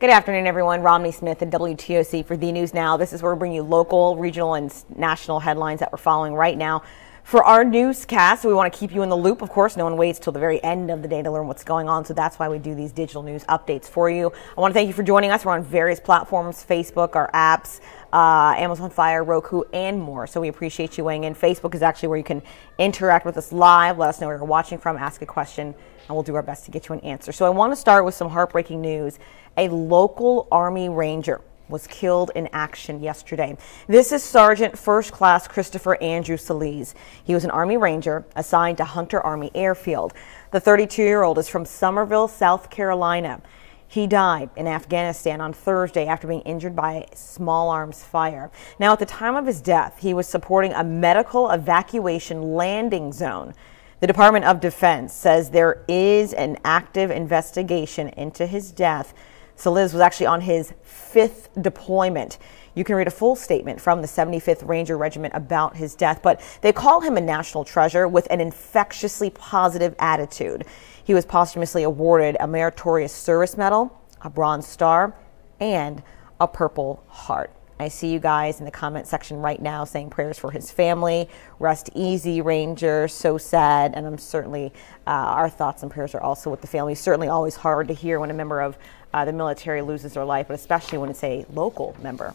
Good afternoon, everyone. Romney Smith at WTOC for The News Now. This is where we bring you local, regional, and national headlines that we're following right now. For our newscast, we want to keep you in the loop. Of course, no one waits till the very end of the day to learn what's going on, so that's why we do these digital news updates for you. I want to thank you for joining us. We're on various platforms, Facebook, our apps, Amazon Fire, Roku, and more. So we appreciate you weighing in. Facebook is actually where you can interact with us live. Let us know where you're watching from, ask a question, and we'll do our best to get you an answer. So I want to start with some heartbreaking news. A local Army Ranger was killed in action yesterday. This is Sergeant First Class Christopher Andrew Solis. He was an Army Ranger assigned to Hunter Army Airfield. The 32-year-old is from Somerville, South Carolina. He died in Afghanistan on Thursday after being injured by small arms fire. Now, at the time of his death, he was supporting a medical evacuation landing zone. The Department of Defense says there is an active investigation into his death. Solis was actually on his 5th deployment. You can read a full statement from the 75th Ranger Regiment about his death, but they call him a national treasure with an infectiously positive attitude. He was posthumously awarded a Meritorious Service Medal, a Bronze Star, and a Purple Heart. I see you guys in the comment section right now saying prayers for his family. Rest easy, Ranger. So sad. And I'm certainly, our thoughts and prayers are also with the family. Certainly always hard to hear when a member of the military loses their life, but especially when it's a local member.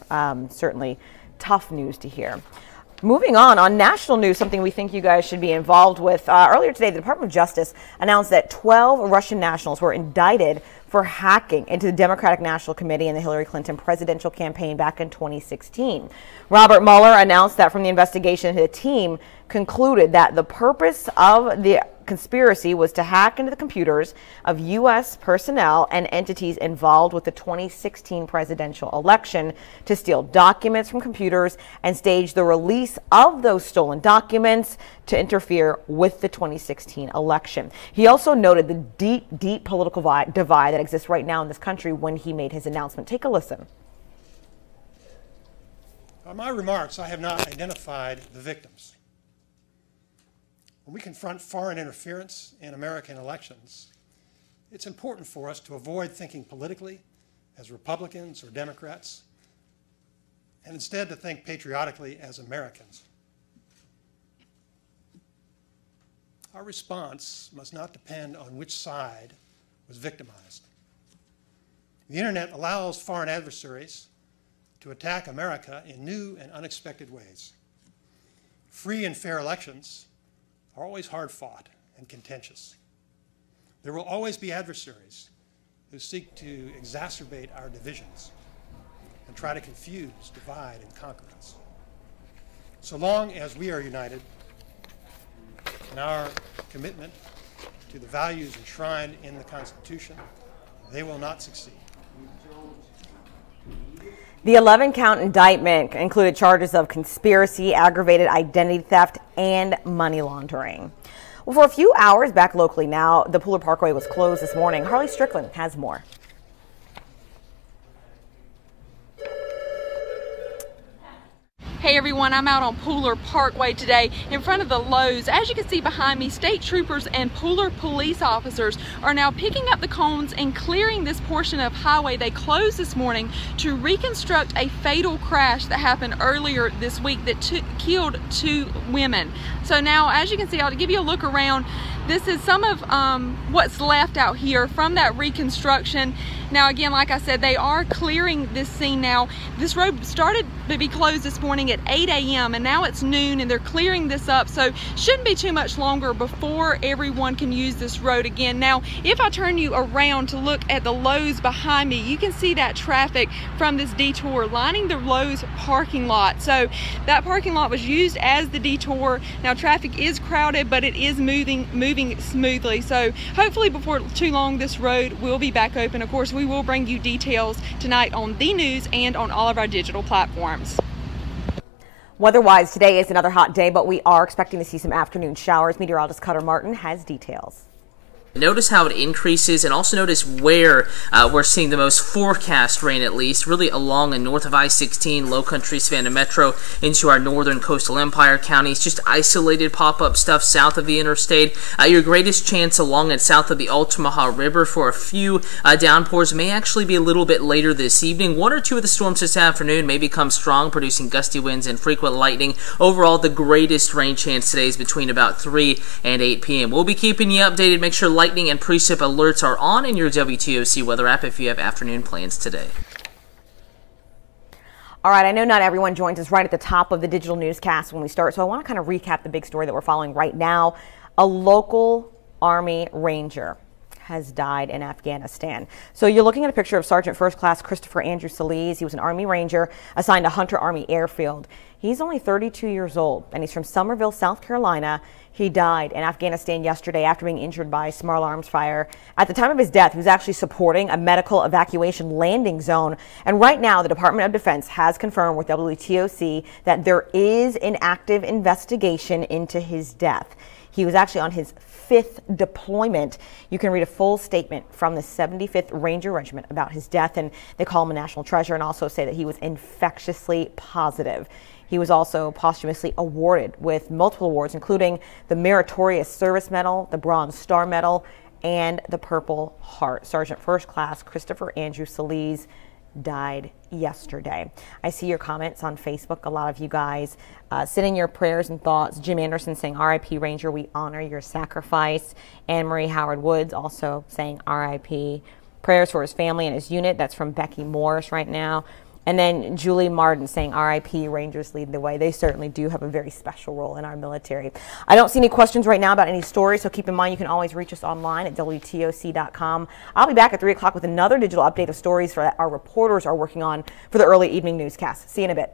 Certainly tough news to hear. Moving on national news, something we think you guys should be involved with. Earlier today, the Department of Justice announced that 12 Russian nationals were indicted for hacking into the Democratic National Committee in the Hillary Clinton presidential campaign back in 2016. Robert Mueller announced that from the investigation, the team concluded that the purpose of the conspiracy was to hack into the computers of U.S. personnel and entities involved with the 2016 presidential election to steal documents from computers and stage the release of those stolen documents to interfere with the 2016 election. He also noted the deep political divide that exists right now in this country when he made his announcement. Take a listen. By my remarks, I have not identified the victims. When we confront foreign interference in American elections, it's important for us to avoid thinking politically as Republicans or Democrats, and instead to think patriotically as Americans. Our response must not depend on which side was victimized. The internet allows foreign adversaries to attack America in new and unexpected ways. Free and fair elections are always hard fought and contentious. There will always be adversaries who seek to exacerbate our divisions and try to confuse, divide, and conquer us. So long as we are united in our commitment to the values enshrined in the Constitution, they will not succeed. The 11-count indictment included charges of conspiracy, aggravated identity theft, and money laundering. Well, for a few hours back locally now, the Pooler Parkway was closed this morning. Harley Strickland has more. Hey everyone, I'm out on Pooler Parkway today in front of the Lowe's. As you can see behind me, state troopers and Pooler police officers are now picking up the cones and clearing this portion of highway they closed this morning to reconstruct a fatal crash that happened earlier this week that killed 2 women. So now, as you can see, I'll give you a look around. This is some of what's left out here from that reconstruction. Now again, like I said, they are clearing this scene now. This road started to be closed this morning at 8 a.m. and now it's noon and they're clearing this up, so shouldn't be too much longer before everyone can use this road again. Now, if I turn you around to look at the Lowe's behind me, you can see that traffic from this detour lining the Lowe's parking lot. So that parking lot was used as the detour. Now traffic is crowded, but it is moving smoothly. So hopefully before too long this road will be back open. Of course, we will bring you details tonight on The News and on all of our digital platforms. Weather-wise, today is another hot day, but we are expecting to see some afternoon showers. Meteorologist Cutter Martin has details. Notice how it increases, and also notice where we're seeing the most forecast rain, at least, really along and north of I-16, Low Country, Savannah Metro, into our northern coastal Empire counties. Just isolated pop-up stuff south of the interstate. Your greatest chance along and south of the Altamaha River for a few downpours may actually be a little bit later this evening. One or two of the storms this afternoon may become strong, producing gusty winds and frequent lightning. Overall, the greatest rain chance today is between about 3 and 8 p.m. We'll be keeping you updated. Make sure lightning and precip alerts are on in your WTOC weather app if you have afternoon plans today. All right, I know not everyone joins us right at the top of the digital newscast when we start, so I want to kind of recap the big story that we're following right now. A local Army Ranger has died in Afghanistan. So you're looking at a picture of Sergeant First Class Christopher Andrew Salise. He was an Army Ranger assigned to Hunter Army Airfield. He's only 32 years old, and he's from Summerville, South Carolina. He died in Afghanistan yesterday after being injured by small arms fire. At the time of his death, he was actually supporting a medical evacuation landing zone. And right now, the Department of Defense has confirmed with WTOC that there is an active investigation into his death. He was actually on his 5th deployment. You can read a full statement from the 75th Ranger Regiment about his death, and they call him a national treasure, and also say that he was infectiously positive. He was also posthumously awarded with multiple awards, including the Meritorious Service Medal, the Bronze Star Medal, and the Purple Heart. Sergeant First Class Christopher Andrew Salise died yesterday. I see your comments on Facebook. A lot of you guys sending your prayers and thoughts. Jim Anderson saying, R.I.P. Ranger, we honor your sacrifice. Anne Marie Howard Woods also saying R.I.P. Prayers for his family and his unit. That's from Becky Morris right now. And then Julie Martin saying, R.I.P. Rangers lead the way. They certainly do have a very special role in our military. I don't see any questions right now about any stories, so keep in mind you can always reach us online at WTOC.com. I'll be back at 3 o'clock with another digital update of stories that our reporters are working on for the early evening newscast. See you in a bit.